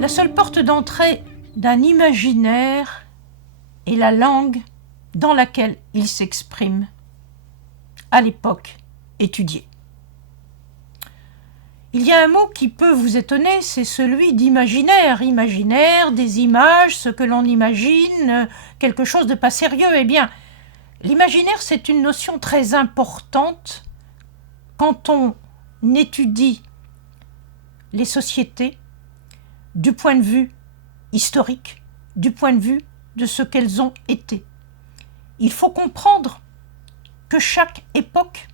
La seule porte d'entrée d'un imaginaire est la langue dans laquelle il s'exprime à l'époque étudiée. Il y a un mot qui peut vous étonner, c'est celui d'imaginaire. Imaginaire, des images, ce que l'on imagine, quelque chose de pas sérieux. Eh bien, l'imaginaire, c'est une notion très importante quand on étudie les sociétés du point de vue historique, du point de vue de ce qu'elles ont été. Il faut comprendre que chaque époque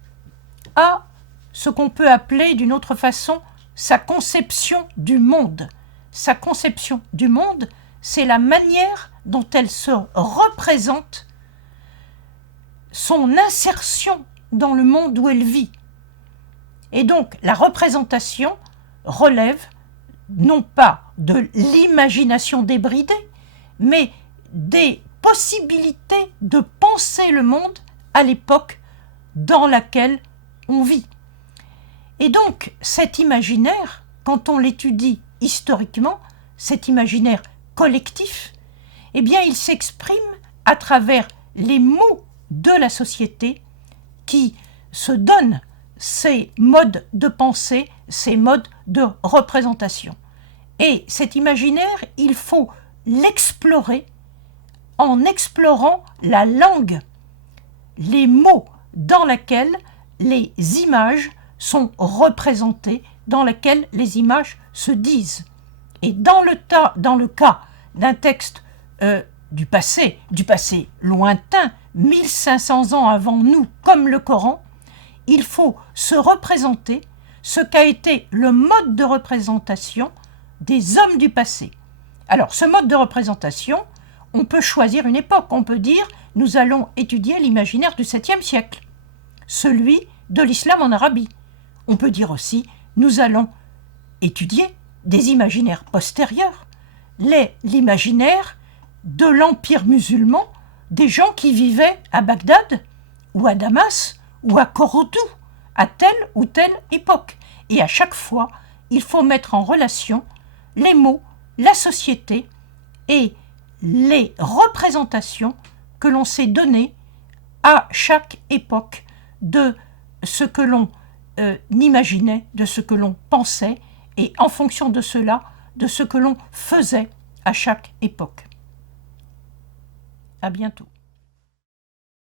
a ce qu'on peut appeler d'une autre façon sa conception du monde. Sa conception du monde, c'est la manière dont elle se représente, son insertion dans le monde où elle vit. Et donc la représentation relève non pas de l'imagination débridée, mais des possibilités de penser le monde à l'époque dans laquelle on vit. Et donc cet imaginaire, quand on l'étudie historiquement, cet imaginaire collectif, eh bien il s'exprime à travers les mots de la société qui se donnent ces modes de pensée, ces modes de représentation. Et cet imaginaire, il faut l'explorer en explorant la langue, les mots dans lesquels les images sont représentées, dans lesquels les images se disent. Et dans le cas d'un texte du passé lointain, 1500 ans avant nous, comme le Coran, il faut se représenter ce qu'a été le mode de représentation des hommes du passé. Alors, ce mode de représentation, on peut choisir une époque. On peut dire, nous allons étudier l'imaginaire du 7e siècle, celui de l'islam en Arabie. On peut dire aussi, nous allons étudier des imaginaires postérieurs, l'imaginaire de l'empire musulman, des gens qui vivaient à Bagdad, ou à Damas, ou à Cordoue, à telle ou telle époque. Et à chaque fois, il faut mettre en relation les mots, la société et les représentations que l'on s'est données à chaque époque de ce que l'on imaginait, de ce que l'on pensait, et en fonction de cela, de ce que l'on faisait à chaque époque. À bientôt.